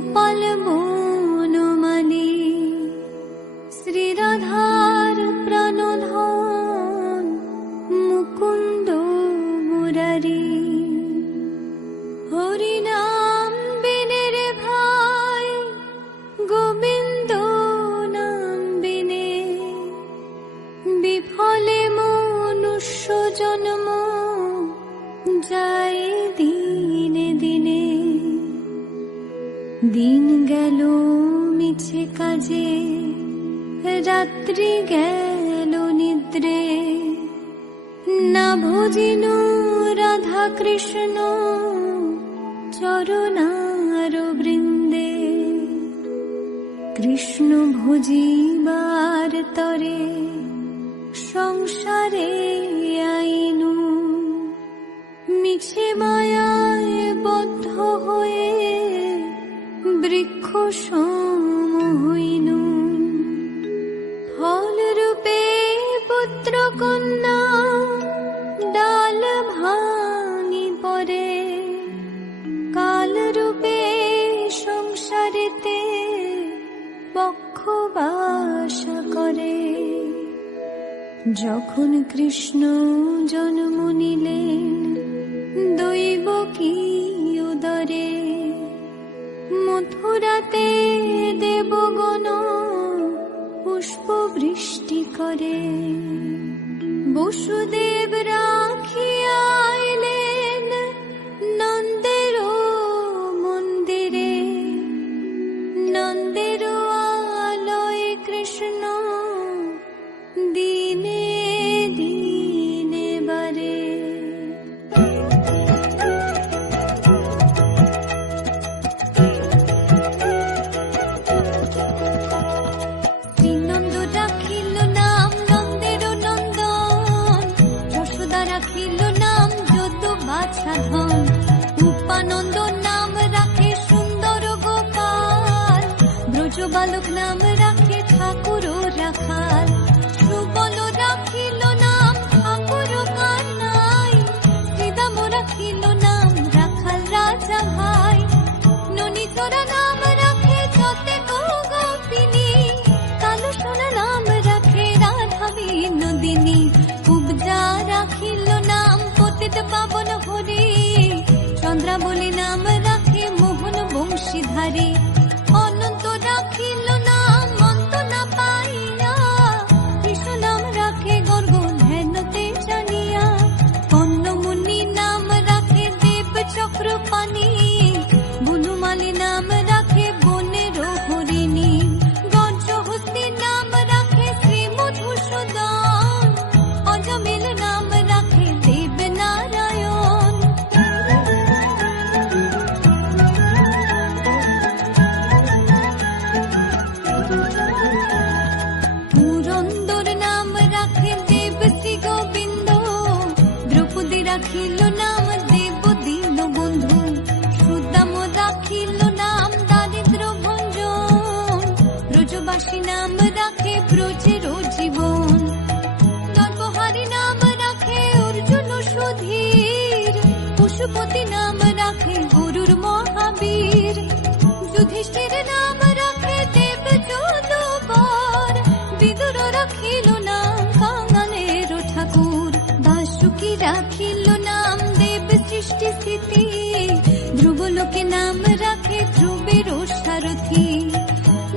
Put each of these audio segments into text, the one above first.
গোপাল বনমালী, শ্রীরাধার প্রাণধন মুকুন্দ মুরারি। হরিনাম বিনে রে ভাই, গোবিন্দ নাম বিনে বিফলে মনুষ্য জন্ম যায় দিনে দিনে। দিন গেল মিছে কাজে, রাত্রি গেল নিদ্রে, না ভজিনু রাধা কৃষ্ণ চরণার বৃন্দে। কৃষ্ণ ভজিবার তরে সংসারে আইনু, মিছে মায়ায় বদ্ধ হয়ে বৃক্ষ সম হইনু। ফল রূপে পুত্র কন্যা ডাল ভাঙি পরে, কাল রূপে সংসারেতে বক্ষবাস করে। যখন কৃষ্ণ জন্ম নিলেন দৈবকী উদরে, মথুরাতে দেবগণ পুষ্প বৃষ্টি করে। বসুদেব রাখিয়া আইলেন নন্দের মন্দিরে, নন্দের আলয়ে কৃষ্ণ দিনে দিনে বারে। শ্রীনন্দ রাখিল নাম নন্দের নন্দন, যশোদা রাখিল নাম যদু বাছা ধন, উপানন্দ নাম রাখে সুন্দর গোপাল, ব্রজ বালক নাম রাখে ঠাকুর রাখাল, সুবল রাখিল নাম ঠাকুর কানাই, শ্রীদাম রাখিল নাম রাখাল রাজা ভাই, ননীচরা নাম রাখে যতে গোপিনী, কালো সোনা নাম রাখে রাধা বিনোদিনী, উপজা রাখিল নাম পতিত পাবন হরি, চন্দ্রাবলী নাম রাখে মোহন বংশীধারী, অনন্ত রাখিল নাম অন্ত না পাইয়া, কৃষ্ণ নাম রাখে গর্গ ধ্যানতে জানিয়া, কর্ণমুনি নাম রাখে দেব চক্রপাণি, বনমালী নাম রাখে বনের হরিণী, গজহস্তি নাম রাখে শ্রী মধুসূদন, অজমিল নাম রাখে দেব নারায়ণ। পুরন্দর নাম রাখে দেব শ্রী গোবিন্দ, দ্রৌপদী রাখিল নাম দেব দীন বন্ধু, সুদাম রাখিল নাম দারিদ্র ভঞ্জন, ব্রজবাসী নাম রাখে ব্রজের জীবন, নরবহারী নাম রাখে অর্জুন সুধীর, পশুপতি নাম রাখে গরুর মহাবীর, যুধিষ্ঠির নাম রাখে দেব যদুবর, বিদুর রাখিল নাম কাঙালের ঠাকুর, বাসুকি রাখিল নাম দেব সৃষ্টি স্থিতি, ধ্রুবলোকে নাম রাখে ধ্রুবের সারথি,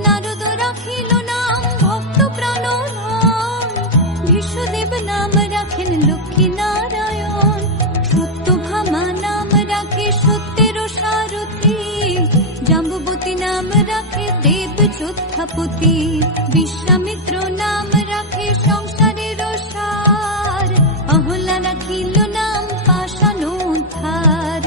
নারদ রাখিল নাম ভক্ত প্রাণধন, ভীষ্মদেব নাম রাখেন লক্ষ্মী নারায়ণ, সত্যভামা নাম রাখে সত্যের সারথি, জাম্বুবতী নাম রাখে দেব যোদ্ধাপতি, বিশ্বামিত্র নাম রাখে সংসারের সার, অহল্যা রাখিল নাম পাষাণ উদ্ধার।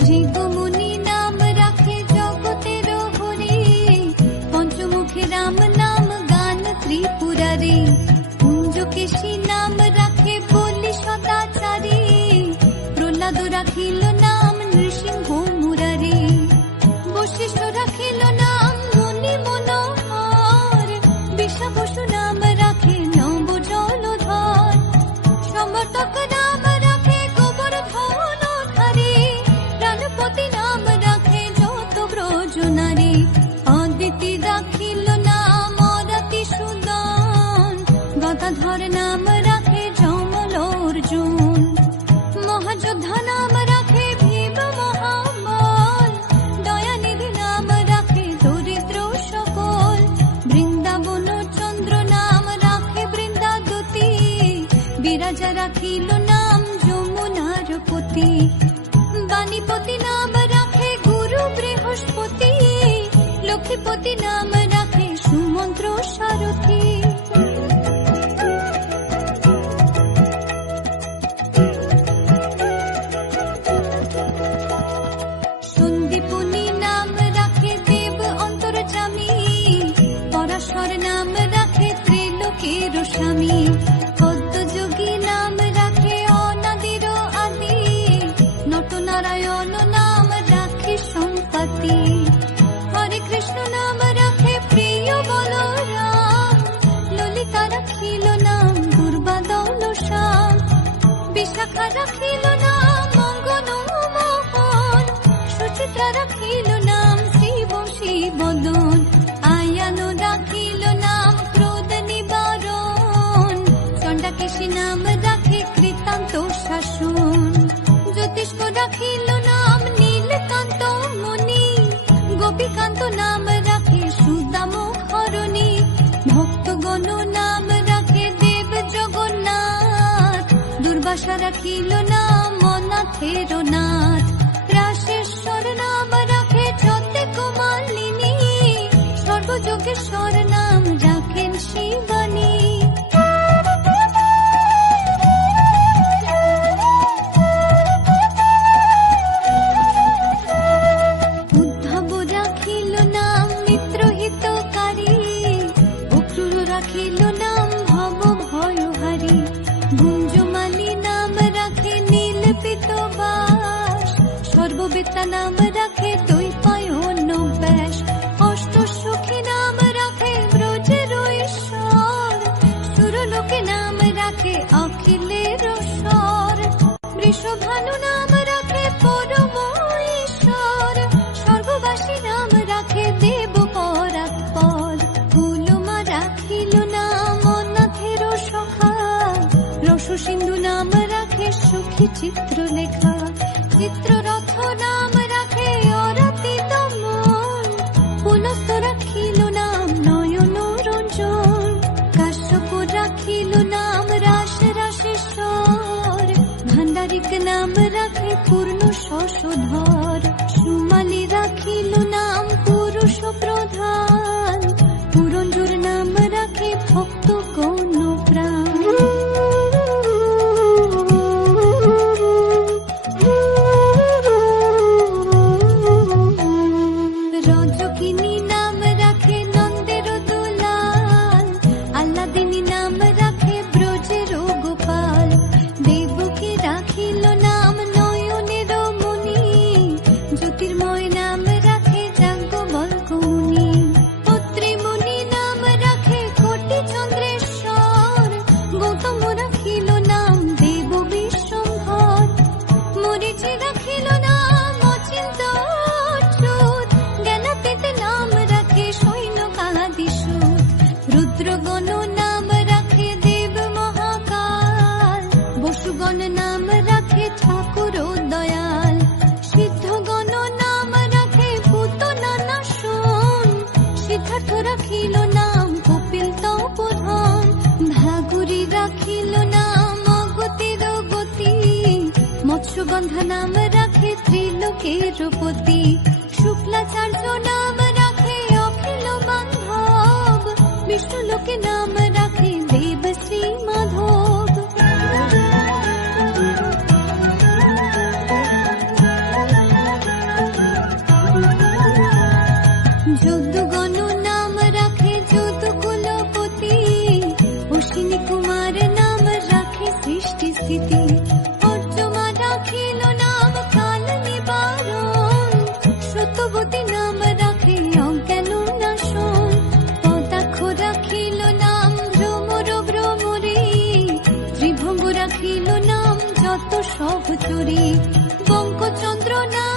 ভৃগুমুনি নাম রাখে জগতের হরি, পঞ্চমুখী রাম নাম গান ত্রিপুরারি, কুঞ্জকেশী নাম রাখে বলি সদাচারী, প্রহ্লাদ নাম রাখে যমল অর্জুন, মহাযোদ্ধা নাম রাখে ভীম মহাবল, দয়ানিধি নাম রাখে দরিদ্র সকল, বৃন্দাবন চন্দ্র নাম রাখে বৃন্দাদতী, বিরাজা রাখিল নাম যমুনার পতি, বাণীপতি নাম রাখে গুরু বৃহস্পতি, লক্ষ্মীপতি নাম রাখে সুমন্ত্র সারথী। সন্দীপনী নাম রাখে দেব অন্তর্যামী, পরাশর নাম রাখে ত্রিলোকের স্বামী, পদ্মযোগী নাম রাখে অনাদির আদি, নটনারায়ণ নাম রাখে সম্পত্তি, হরে কৃষ্ণ নাম রাখে প্রিয় বলরাম, ললিতা রাখিল নাম দুর্বাদল শ্যাম, বিশাখা রাখিল নাম মঙ্গল মোহন, সুচিত্রা রাখিল নাম শিব শিবদন, আয়ান রাখিল নাম ক্রোধ নিবারণ, চণ্ডাকেশী নাম রাখে কৃতান্ত শাসন, জ্যোতিষ্ক রাখিল নাম নীলকান্ত মুনি, গোপীকান্ত নাম রাখে সুদাম হরণী, ভক্তগণ নাম রাখে দেব জগন্নাথ, দুর্বাসা রাখিল নাম অনাথের নাথ, রাশেশ্বর নাম রাখে যতে কুমালিনী, সর্বযোগেশ্বর নাম রাখেন শিবানী। উদ্ধব রাখিল নাম মিত্রহিতকারী, অক্রূর রাখিল নাম ভব ভয়হারী, গুঞ্জমালী নাম রাখে নীল পিতবাস, সর্ববেত্তা নাম রাখে দ্বৈপায়ন ব্যাস, অষ্ট সখী নাম রাখে ব্রজের ঈশ্বর, সুরলোকে নাম রাখে অখিলের স্বর, বৃষভানু নাম রাখে পরম ঈশ্বর, স্বর্গবাসী নাম রাখে দেব পরাৎপর, কুলমা রাখিল নাম অনাথের সখা, রস সিন্ধু নাম রাখে সুখী চিত্রলেখা, চিত্ররথ নাম রাখে অরাতি দমন, পুলস্ত রাখিল নাম নয়ন রঞ্জন, কাশ্যপ রাখিল নাম রাস রাশেশ্বর, ভান্ডারিক নাম রাখে পূর্ণ শশধর, সুমালী রাখিল নাম পুরুষ প্রধান, পুরঞ্জুর নাম রাখে ভক্ত গণ প্রাণ। রজকিনী নাম রাখে নন্দের দুলাল, আল্লাদিনী নাম রাখে ব্রজের গোপাল, দেবকী রাখিল নাম নয়নের মুনি, জ্যোতির্ময় নাম রাখে যাজ্ঞবল্ক্য মুনি, পত্রীমুনি নাম রাখে কোটি চন্দ্রেশ্বর, গৌতম রাখিল নাম দেব বিশ্বম্ভর, মরীচি রাখিল নাম অচিন্ত অচ্যুত, জ্ঞানাতীত নাম রাখে সৈন্যকাদিসূত, রুদ্রগণ নাম রাখে দেব মহাকাল, বসুগণ নাম রাখে ঠাকুর দয়াল, সিদ্ধগণ নাম রাখে পুতনা নাশন, সিদ্ধার্থ রাখিল নাম কপিল তপোধন, ভাগুরি রাখিল নাম অগতির গতি, মৎস্যগন্ধা নাম রাখে ত্রিলোকের পতি, শুক্লাচার্য নাম রাখে অখিল বান্ধব, বিষ্ণুলোকে নাম রাখে দেব শ্রী মাধব। যদুগণ নাম রাখে যদুকুলপতি, অশ্বিনী কুমার নাম রাখে সৃষ্টি স্থিতি, অর্জমা রাখিল নাম কাল নিবারণ, সত্যবতী নাম রাখে অজ্ঞান নাশন, পদাক্ষ রাখিল নাম ভ্রমর ভ্রমরে, ত্রিভঙ্গ রাখিল নাম যত সহচরী, বঙ্কচন্দ্র নাম